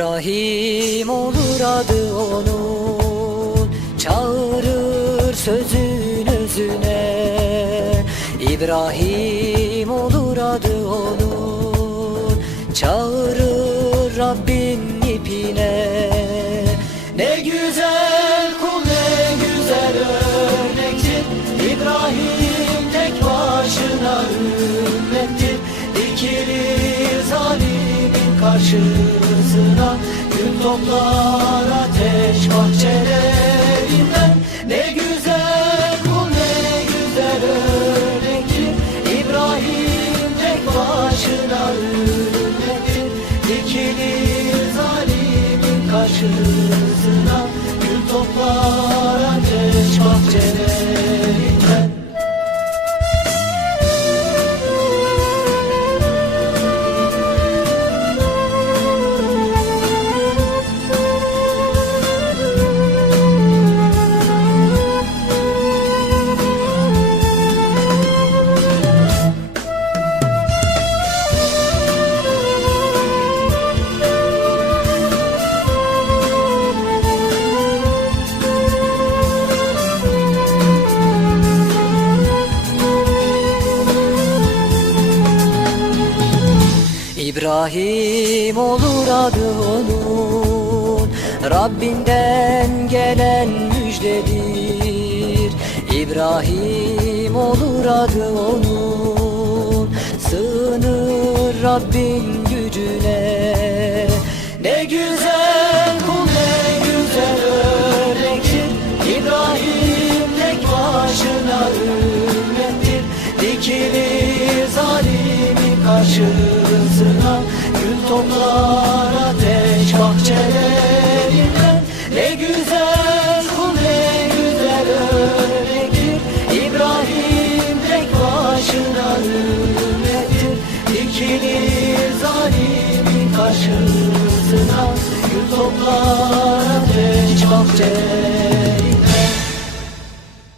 İbrahim olur adı onun. Çağırır sözün özüne. İbrahim olur adı onun. Çağırır Rabbin ipine. Ne güzel kul ne güzel örnektir. İbrahim tek başına ümmettir. Dikilir zalimin karşısına Gül toplar ateş bahçelerinden. Ne güzel kul ne güzel örnektir. İbrahim tek başına ümmettir Dikilir zalimin karşısına Gül toplar ateş bahçelerinden İbrahim olur adı onun. Rabbinden gelen müjdedir. İbrahim olur adı onun. Sığınır Rabbin gücüne. Ne güzel kul ne güzel örnektir İbrahim tek başına ümmettir Dikilir zalimin karşısına Gül toplar ateş bahçelerinden Ne güzel kul ne güzel örnektir İbrahim tek başına ümmettir Dikilir zalimin karşısına. Gül toplar ateş bahçelerinden